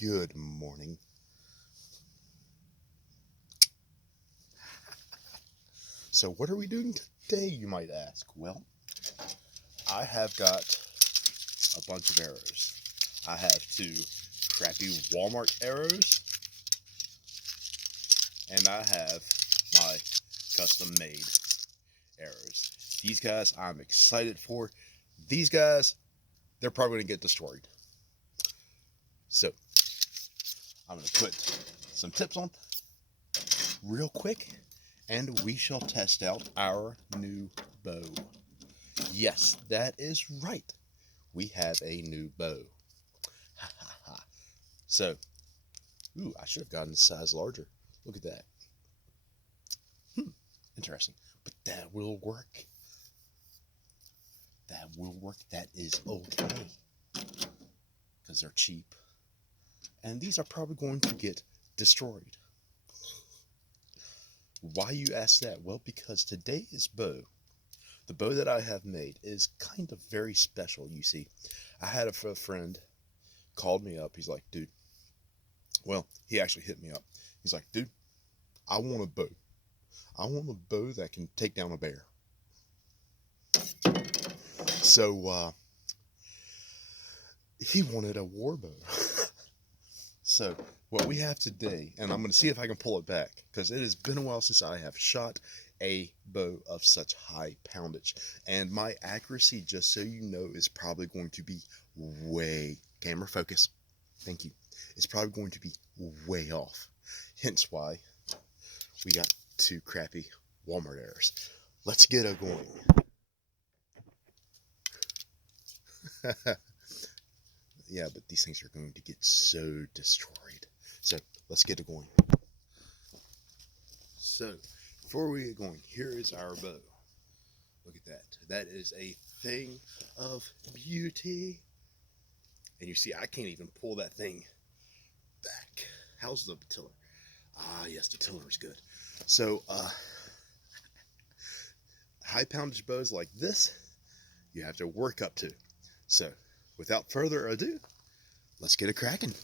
Good morning. So what are we doing today, you might ask? Well, I have got a bunch of arrows. I have two crappy Walmart arrows, and I have my custom made arrows. These guys I'm excited for. These guys, they're probably going to get destroyed. So I'm going to put some tips on real quick, and we shall test out our new bow. Yes, that is right. We have a new bow. So, I should have gotten the size larger. Look at that. Interesting. But that will work. That will work. That is okay. Because they're cheap. And these are probably going to get destroyed. Why you ask that? Well, because today's bow, the bow that I have made, is kind of very special, you see. I had a friend called me up. He's like, dude, well, he actually hit me up. He's like, dude, I want a bow. I want a bow that can take down a bear. So, he wanted a war bow. So, what we have today, and I'm going to see if I can pull it back, because it has been a while since I have shot a bow of such high poundage. And my accuracy, just so you know, is probably going to be camera focus, thank you, it's probably going to be way off. Hence why we got two crappy Walmart arrows. Let's get a going. Yeah, but these things are going to get so destroyed. So let's get it going. So before we get going, here is our bow. Look at that. That is a thing of beauty. And you see, I can't even pull that thing back. How's the tiller? Ah, yes, the tiller is good. So, high poundage bows like this, you have to work up to. So, without further ado, let's get it cracking.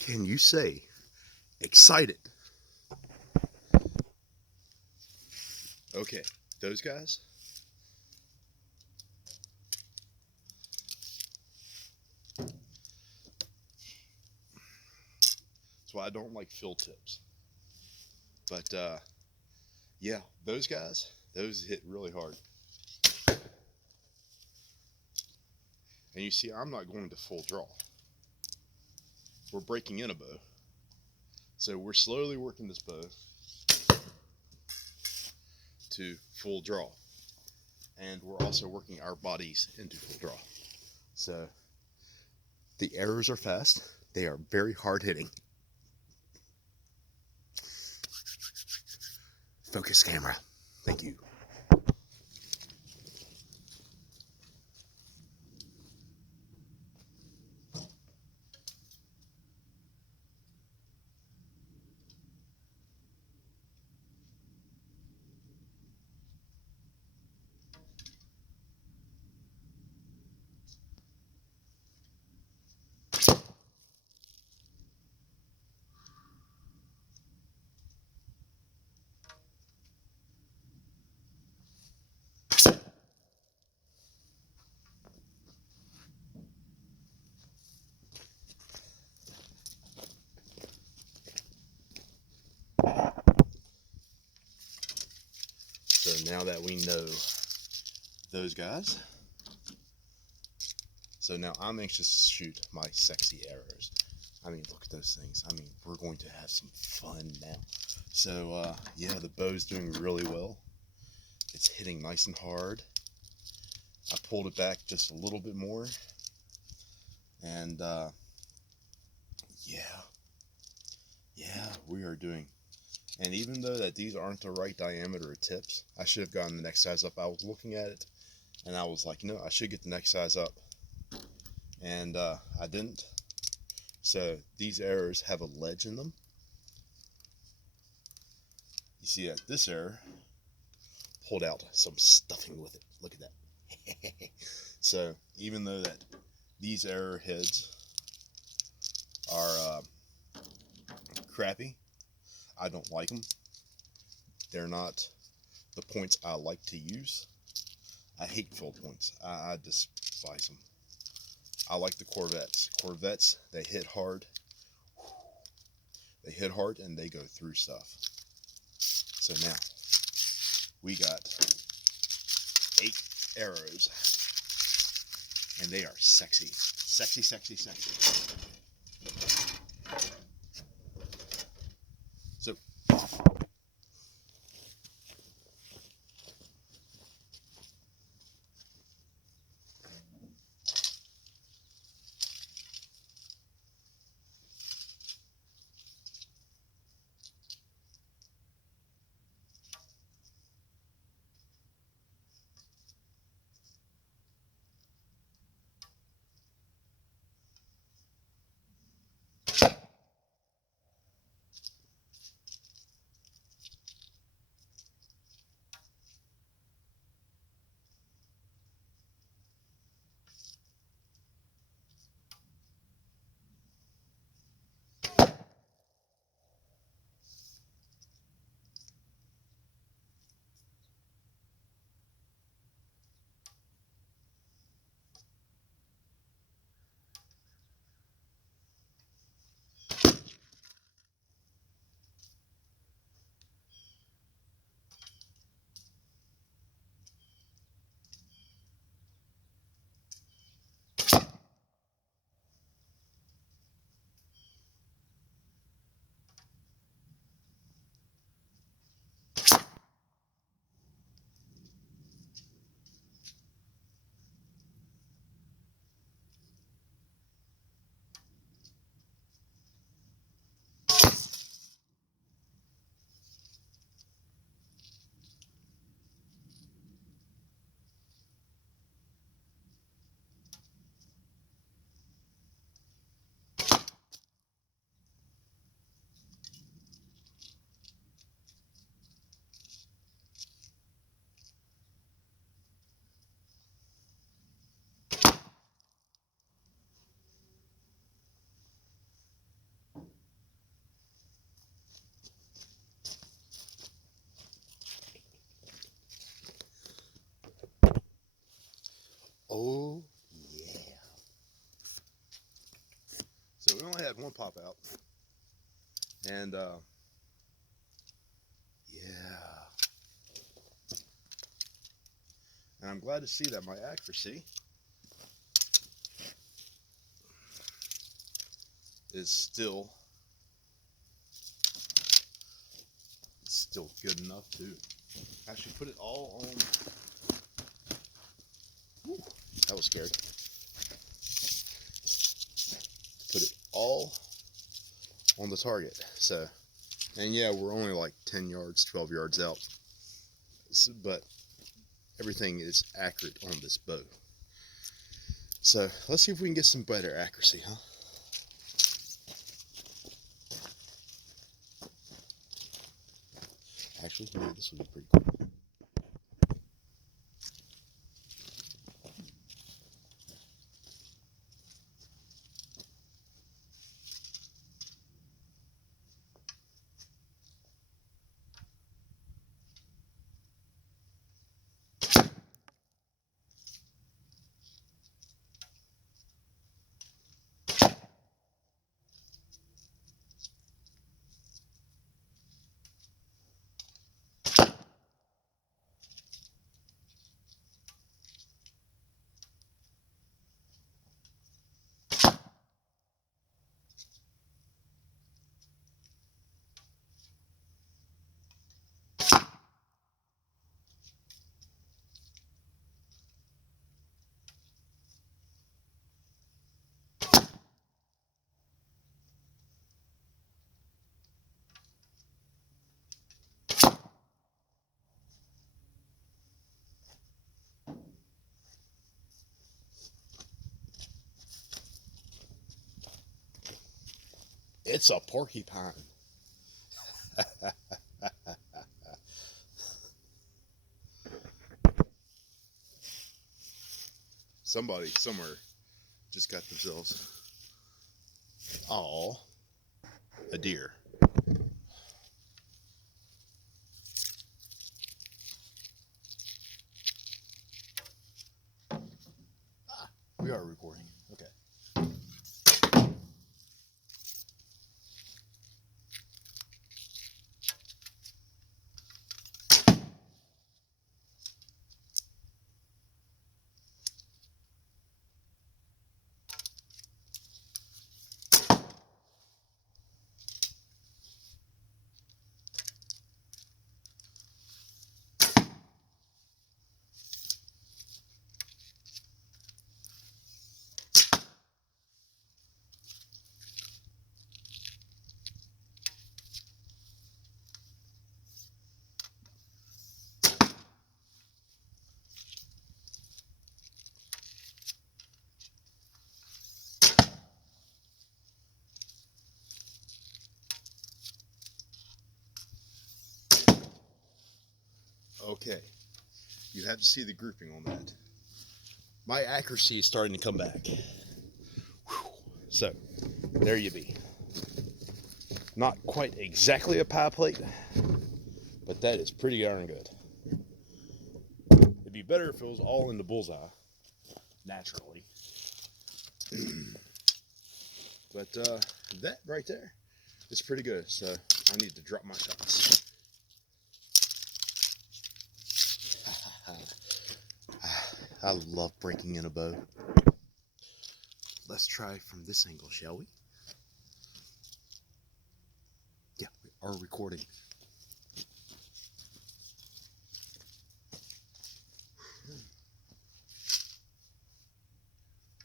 Can you say excited? Okay, those guys. That's why I don't like fill tips. But yeah, those guys, those hit really hard. And you see, I'm not going to full draw. We're breaking in a bow. So we're slowly working this bow to full draw. And we're also working our bodies into full draw. So the arrows are fast. They are very hard hitting. Focus camera. Thank you. So now that we know those guys, so now I'm anxious to shoot my sexy arrows. I mean, look at those things. I mean, we're going to have some fun now. So yeah, the bow's doing really well. It's hitting nice and hard. I pulled it back just a little bit more, and yeah, we are doing. And even though that these aren't the right diameter of tips, I should have gotten the next size up. I was looking at it, and I was like, I should get the next size up, and I didn't. So these arrows have a ledge in them. You see that this arrow pulled out some stuffing with it. Look at that. So even though that these arrowheads are crappy, I don't like them. They're not the points I like to use. I hate fill points. I despise them. I like the Corvettes. Corvettes, they hit hard. They hit hard and they go through stuff. So now we got 8 arrows, and they are sexy. Sexy, sexy, sexy. So oh yeah. So we only had one pop out, and yeah. And I'm glad to see that my accuracy is still good enough to actually put it all on. Whew, that was scary. Put it all on the target. So, and yeah, we're only like 10 yards, 12 yards out. So, but everything is accurate on this bow. So let's see if we can get some better accuracy, huh? Actually, maybe this would be pretty cool. It's a porcupine. Somebody somewhere just got themselves, a deer. We are recording. Okay. Okay. You have to see the grouping on that. My accuracy is starting to come back. Whew. So, there you be. Not quite exactly a pie plate, but that is pretty darn good. It'd be better if it was all in the bullseye, naturally. But that right there is pretty good, so I need to drop my shots. I love breaking in a bow. Let's try from this angle, shall we? Yeah, we are recording.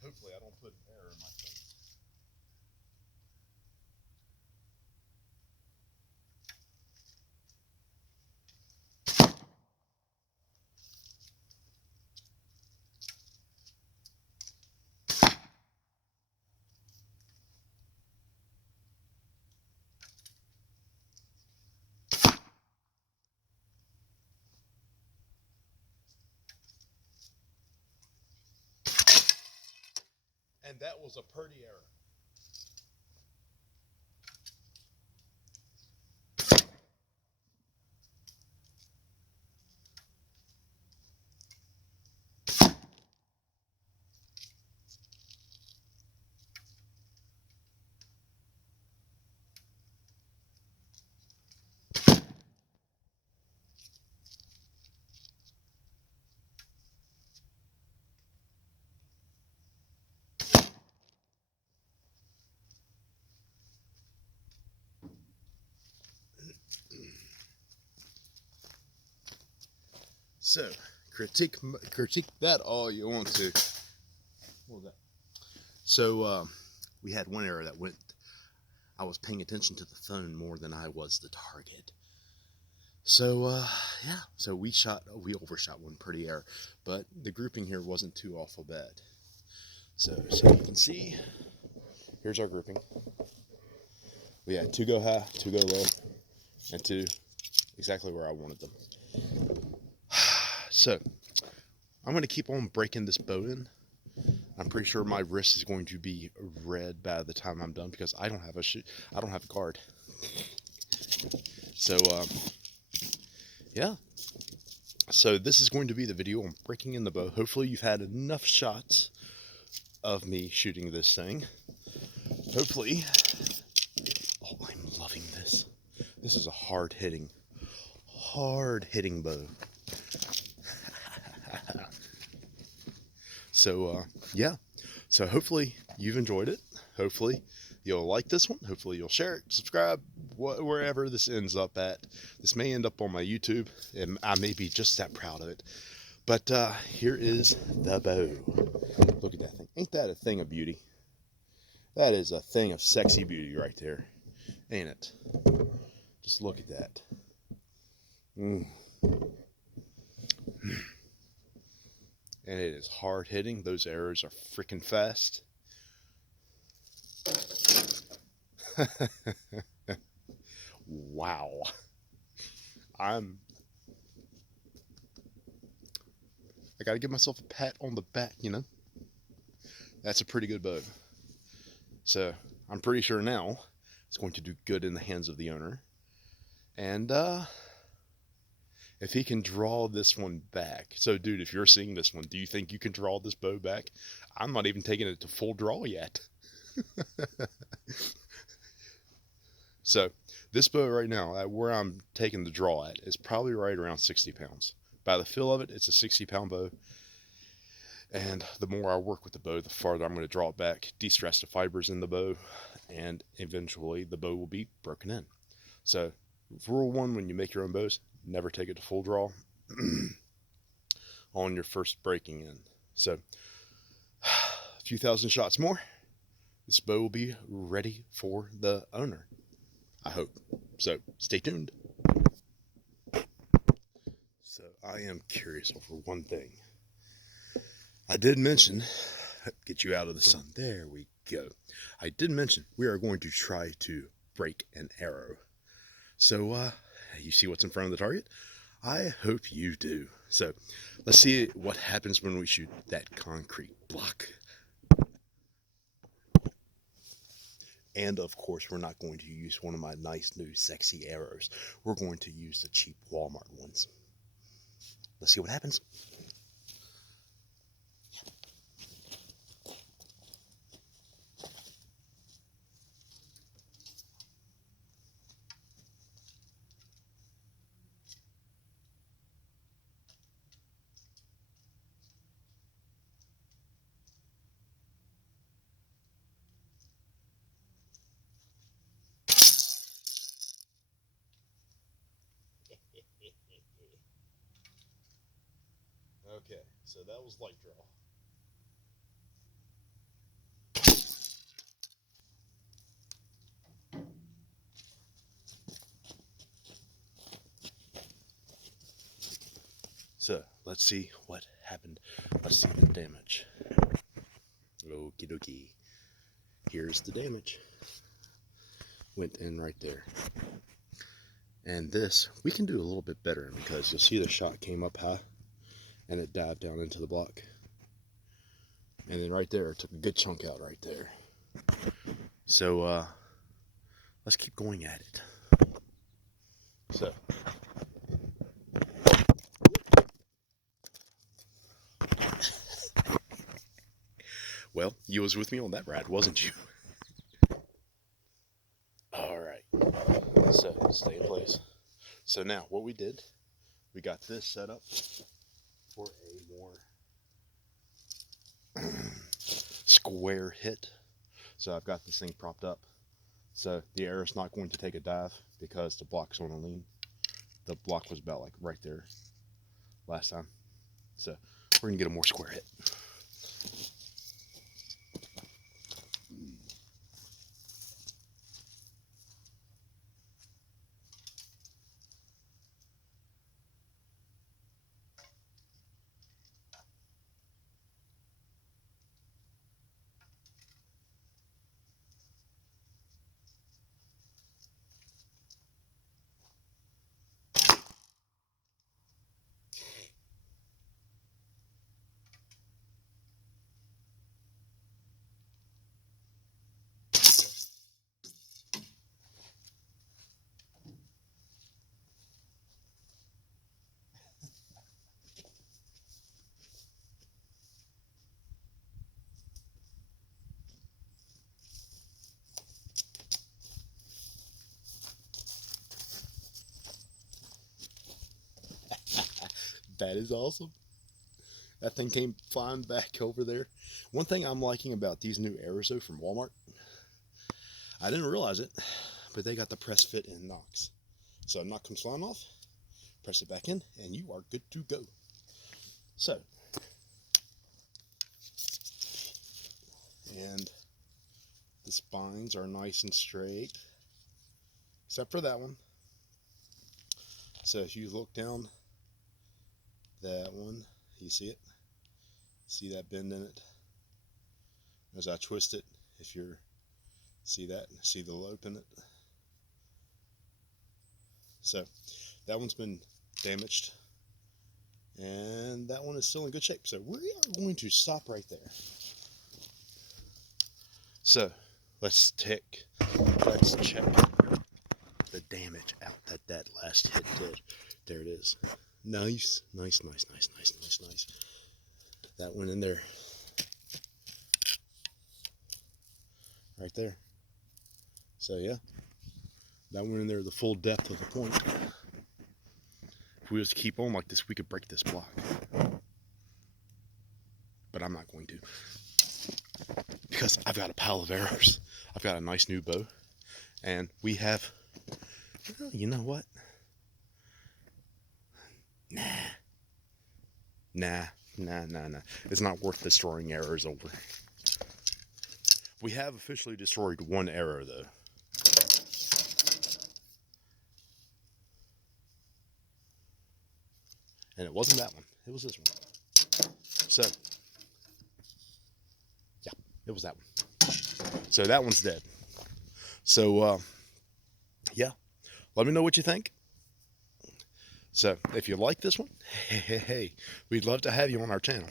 Hopefully I don't put an error in my thing. And that was a pretty error. So, critique that all you want to. What was that? So, we had one error that went. I was paying attention to the phone more than I was the target. So, yeah. So we overshot one pretty error, but the grouping here wasn't too awful bad. So you can see, here's our grouping. We had 2 go high, 2 go low, and 2 exactly where I wanted them. So, I'm going to keep on breaking this bow in. I'm pretty sure my wrist is going to be red by the time I'm done because I don't have a guard. So, yeah. So this is going to be the video on breaking in the bow. Hopefully you've had enough shots of me shooting this thing. Hopefully. Oh, I'm loving this. This is a hard-hitting bow. So, yeah. So hopefully you've enjoyed it. Hopefully you'll like this one. Hopefully you'll share it, subscribe, wherever this ends up at. This may end up on my YouTube, and I may be just that proud of it. But here is the bow. Look at that thing. Ain't that a thing of beauty? That is a thing of sexy beauty right there. Ain't it? Just look at that. And it is hard hitting. Those arrows are freaking fast. Wow. I'm I gotta give myself a pat on the back, you know. That's a pretty good bow. So I'm pretty sure now it's going to do good in the hands of the owner. And if he can draw this one back. So dude, if you're seeing this one, do you think you can draw this bow back? I'm not even taking it to full draw yet. So this bow right now, at where I'm taking the draw at, is probably right around 60 pounds. By the feel of it, it's a 60-pound bow. And the more I work with the bow, the farther I'm going to draw it back, de-stress the fibers in the bow, and eventually the bow will be broken in. So rule one, when you make your own bows, never take it to full draw on your first breaking in. So a few thousand shots more, this bow will be ready for the owner, I hope. So stay tuned. So I am curious over one thing. I did mention, get you out of the sun. There we go. I did mention we are going to try to break an arrow. So you see what's in front of the target? I hope you do. So let's see what happens when we shoot that concrete block. And of course, we're not going to use one of my nice new sexy arrows. We're going to use the cheap Walmart ones. Let's see what happens. Okay, so that was light draw. So let's see what happened. Let's see the damage. Okie dokie. Here's the damage. Went in right there. And this, we can do a little bit better because you'll see the shot came up high and it dived down into the block. And then right there, it took a good chunk out right there. So let's keep going at it. So well, you was with me on that ride, wasn't you? All right. So stay in place. So now what we did, we got this set up for a more square hit. So I've got this thing propped up. So the arrow's not going to take a dive because the block's on a lean. The block was about like right there last time. So we're gonna get a more square hit. That is awesome. That thing came flying back over there. One thing I'm liking about these new arrows though from Walmart, I didn't realize it, but they got the press fit in Knox. So knock comes flying off, press it back in, and you are good to go. So, and the spines are nice and straight, except for that one. So if you look down that one, you see it? See that bend in it? As I twist it, if you're See that? See the lobe in it? So that one's been damaged, and that one is still in good shape. So we are going to stop right there. So let's check the damage out that last hit did. There it is. Nice. That went in there. Right there. So yeah, that went in there the full depth of the point. If we was to keep on like this, we could break this block. But I'm not going to. Because I've got a pile of arrows. I've got a nice new bow. And we have, you know what? Nah. It's not worth destroying arrows over. We have officially destroyed one arrow though. And it wasn't that one. It was this one. So, yeah, it was that one. So that one's dead. So, yeah, let me know what you think. So if you like this one, hey, we'd love to have you on our channel.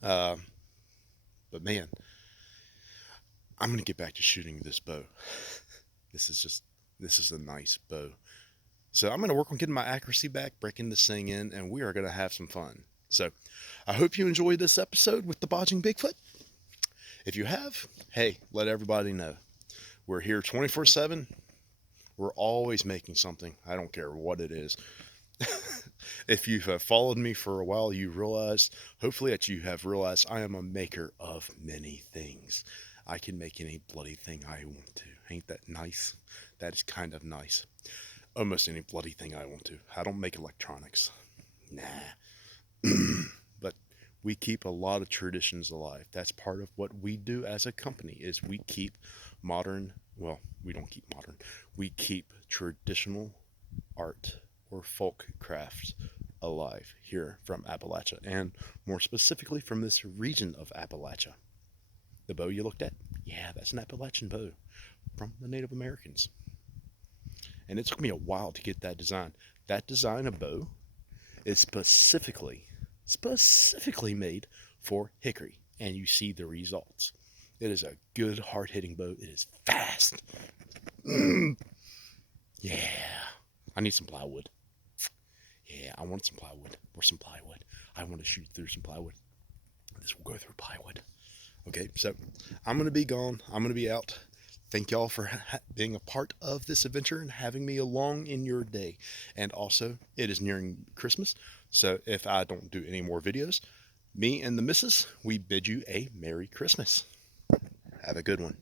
But man, I'm going to get back to shooting this bow. This is a nice bow. So I'm going to work on getting my accuracy back, breaking this thing in, and we are going to have some fun. So I hope you enjoyed this episode with the Bodging Bigfoot. If you have, hey, let everybody know. We're here 24/7. We're always making something. I don't care what it is. If you have followed me for a while, you realize, hopefully that you have realized I am a maker of many things. I can make any bloody thing I want to. Ain't that nice? That is kind of nice. Almost any bloody thing I want to. I don't make electronics. Nah. But we keep a lot of traditions alive. That's part of what we do as a company, is we keep modern, well, we don't keep modern. We keep traditional art or folk crafts alive here from Appalachia, and more specifically from this region of Appalachia. The bow you looked at, yeah, that's an Appalachian bow from the Native Americans. And it took me a while to get that design. That design of bow is specifically made for hickory, and you see the results. It is a good hard-hitting bow. It is fast. Yeah, I need some plywood. Yeah, I want some plywood. Or some plywood. I want to shoot through some plywood. This will go through plywood. Okay, so I'm going to be gone. I'm going to be out. Thank y'all for being a part of this adventure and having me along in your day. And also, it is nearing Christmas, so if I don't do any more videos, me and the missus, we bid you a Merry Christmas. Have a good one.